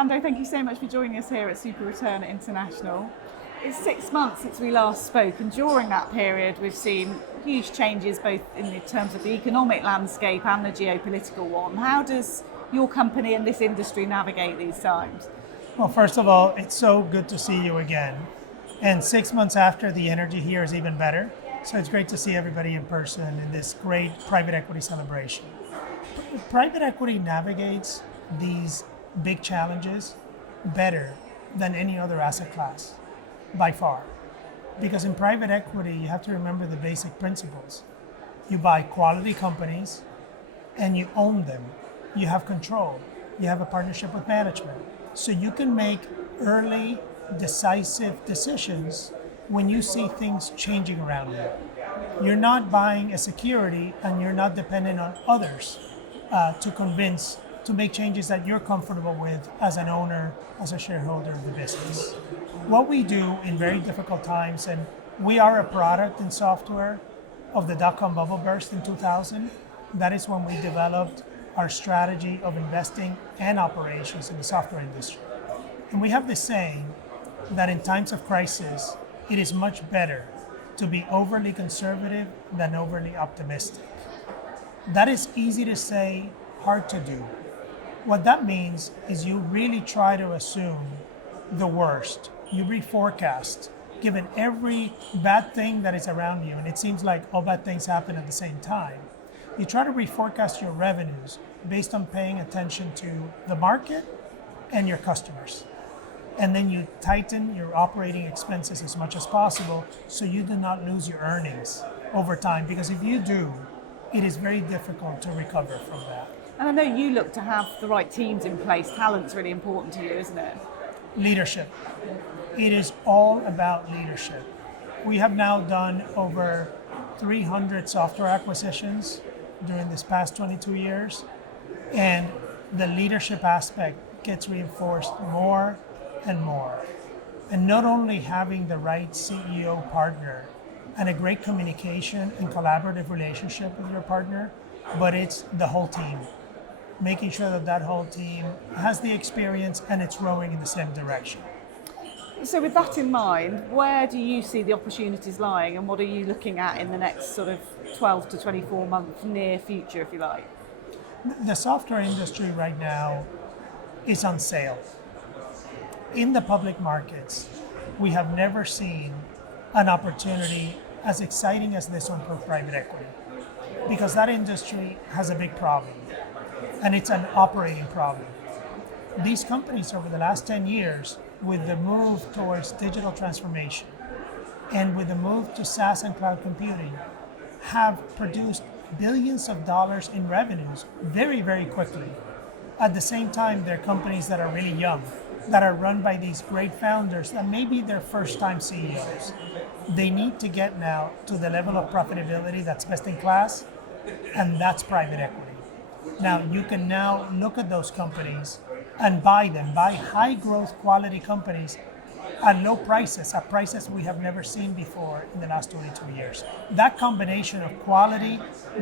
Orlando, thank you so much for joining us here at SuperReturn International. It's 6 months since we last spoke, and during that period we've seen huge changes both in the terms of the economic landscape and the geopolitical one. How does your company and this industry navigate these times? Well, first of all, it's so good to see you again. And 6 months after, the energy here is even better. So it's great to see everybody in person in this great private equity celebration. Private equity navigates these big challenges better than any other asset class, by far. Because in private equity, you have to remember the basic principles. You buy quality companies and you own them. You have control. You have a partnership with management. So you can make early, decisive decisions when you see things changing around you. You're not buying a security and you're not dependent on others to make changes that you're comfortable with as an owner, as a shareholder of the business. What we do in very difficult times, and we are a product in software of the dot-com bubble burst in 2000. That is when we developed our strategy of investing and operations in the software industry. And we have this saying that in times of crisis, it is much better to be overly conservative than overly optimistic. That is easy to say, hard to do. What that means is you really try to assume the worst. You reforecast, given every bad thing that is around you, and it seems like all bad things happen at the same time. You try to reforecast your revenues based on paying attention to the market and your customers. And then you tighten your operating expenses as much as possible so you do not lose your earnings over time. Because if you do, it is very difficult to recover from that. And I know you look to have the right teams in place. Talent's really important to you, isn't it? Leadership. It is all about leadership. We have now done over 300 software acquisitions during this past 22 years. And the leadership aspect gets reinforced more and more. And not only having the right CEO partner and a great communication and collaborative relationship with your partner, but it's the whole team. Making sure that that whole team has the experience and it's rowing in the same direction. So with that in mind, where do you see the opportunities lying, and what are you looking at in the next sort of 12 to 24 month near future, if you like? The software industry right now is on sale. In the public markets, we have never seen an opportunity as exciting as this one for private equity, because that industry has a big problem, and it's an operating problem. These companies over the last 10 years, with the move towards digital transformation and with the move to SaaS and cloud computing, have produced billions of dollars in revenues very, very quickly. At the same time, they're companies that are really young, that are run by these great founders that may be their first-time CEOs. They need to get now to the level of profitability that's best in class, and that's private equity. Now, you can now look at those companies and buy them, buy high-growth quality companies at low prices, at prices we have never seen before in the last 22 years. That combination of quality,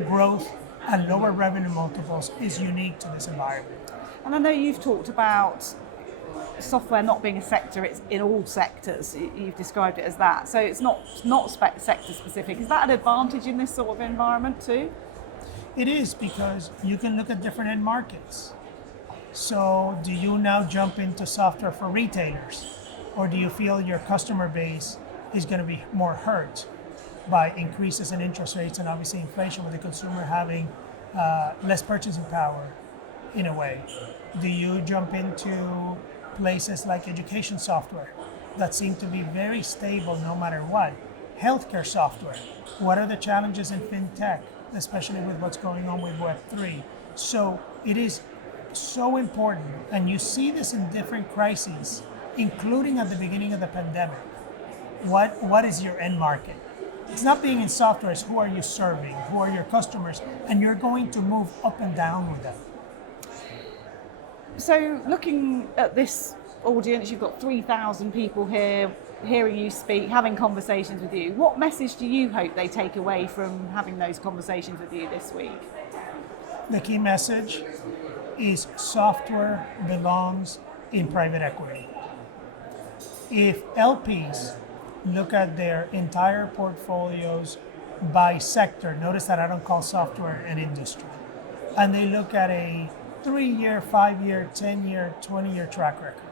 growth, and lower revenue multiples is unique to this environment. And I know you've talked about software not being a sector, it's in all sectors. You've described it as that. So it's not sector specific. Is that an advantage in this sort of environment too? It is, because you can look at different end markets. So do you now jump into software for retailers? Or do you feel your customer base is going to be more hurt by increases in interest rates and obviously inflation, with the consumer having less purchasing power in a way? Do you jump into places like education software that seem to be very stable no matter what? Healthcare software. What are the challenges in fintech, especially with what's going on with Web3? So it is so important, and you see this in different crises, including at the beginning of the pandemic. What is your end market? It's not being in software, it's who are you serving, who are your customers, and you're going to move up and down with them. So looking at this audience, you've got 3,000 people here hearing you speak, having conversations with you. What message do you hope they take away from having those conversations with you this week? The key message is software belongs in private equity. If LPs look at their entire portfolios by sector, notice that I don't call software an industry, and they look at a 3-year, 5-year, 10-year, 20-year track record,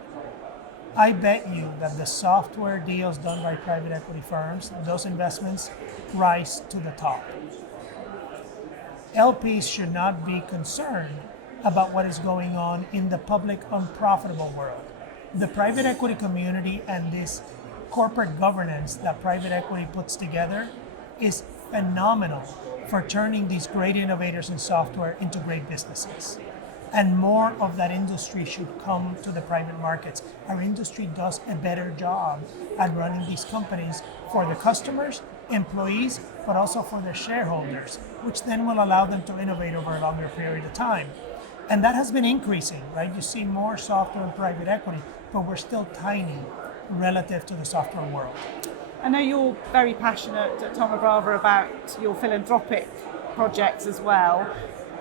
I bet you that the software deals done by private equity firms, those investments rise to the top. LPs should not be concerned about what is going on in the public unprofitable world. The private equity community and this corporate governance that private equity puts together is phenomenal for turning these great innovators in software into great businesses. And more of that industry should come to the private markets. Our industry does a better job at running these companies for the customers, employees, but also for their shareholders, which then will allow them to innovate over a longer period of time. And that has been increasing, right? You see more software in private equity, but we're still tiny relative to the software world. I know you're very passionate at Thoma Bravo about your philanthropic projects as well.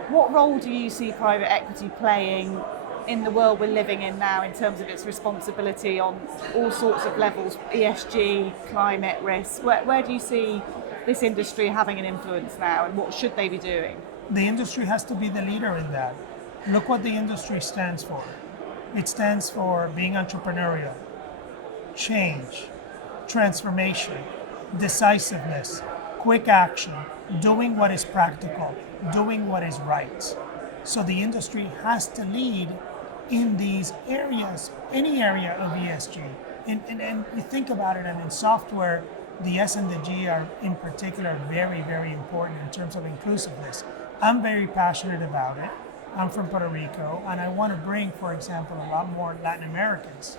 What role do you see private equity playing in the world we're living in now in terms of its responsibility on all sorts of levels, ESG, climate risk? Where do you see this industry having an influence now, and what should they be doing? The industry has to be the leader in that. Look what the industry stands for. It stands for being entrepreneurial, change, transformation, decisiveness, quick action, doing what is practical, doing what is right. So the industry has to lead in these areas, any area of ESG. And you think about it, and in software, the S and the G are in particular very, very important in terms of inclusiveness. I'm very passionate about it. I'm from Puerto Rico, and I want to bring, for example, a lot more Latin Americans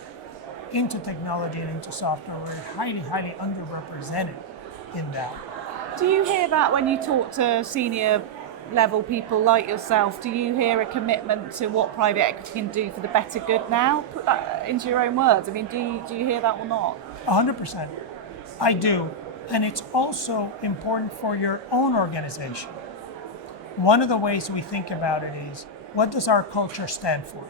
into technology and into software. We're highly, highly underrepresented in that. Do you hear that when you talk to senior level people like yourself? Do you hear a commitment to what private equity can do for the better good now? Put that into your own words. I mean, do you hear that or not? 100%. I do. And it's also important for your own organization. One of the ways we think about it is, what does our culture stand for?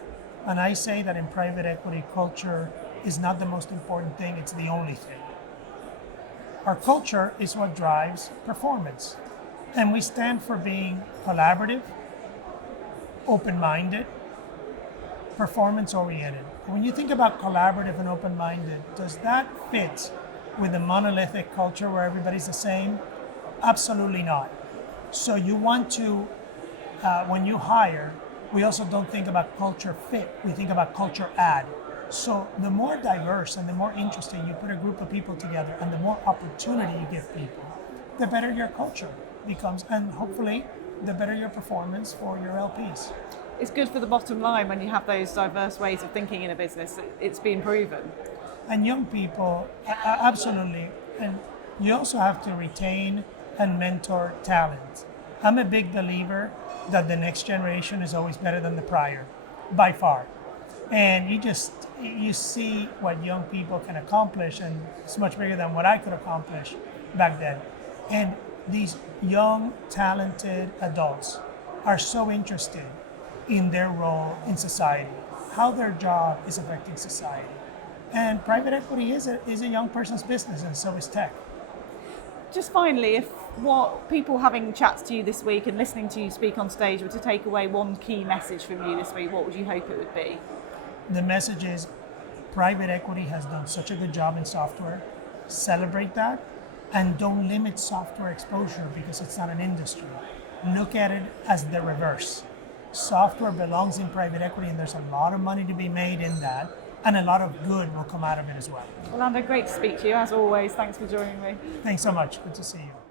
And I say that in private equity, culture is not the most important thing, it's the only thing. Our culture is what drives performance. And we stand for being collaborative, open-minded, performance-oriented. When you think about collaborative and open-minded, does that fit with a monolithic culture where everybody's the same? Absolutely not. So you want to, when you hire, we also don't think about culture fit, we think about culture add. So the more diverse and the more interesting you put a group of people together and the more opportunity you give people, the better your culture becomes, and hopefully the better your performance for your LPs. It's good for the bottom line when you have those diverse ways of thinking in a business. It's been proven. And young people, absolutely. And you also have to retain and mentor talent. I'm a big believer that the next generation is always better than the prior, by far. And you see what young people can accomplish, and it's much bigger than what I could accomplish back then. And these young, talented adults are so interested in their role in society, how their job is affecting society. And private equity is a young person's business, and so is tech. Just finally, if what people having chats to you this week and listening to you speak on stage were to take away one key message from you this week, what would you hope it would be? The message is private equity has done such a good job in software. Celebrate that, and don't limit software exposure because it's not an industry. Look at it as the reverse. Software belongs in private equity, and there's a lot of money to be made in that, and a lot of good will come out of it as well. Orlando, great to speak to you as always. Thanks for joining me. Thanks so much. Good to see you.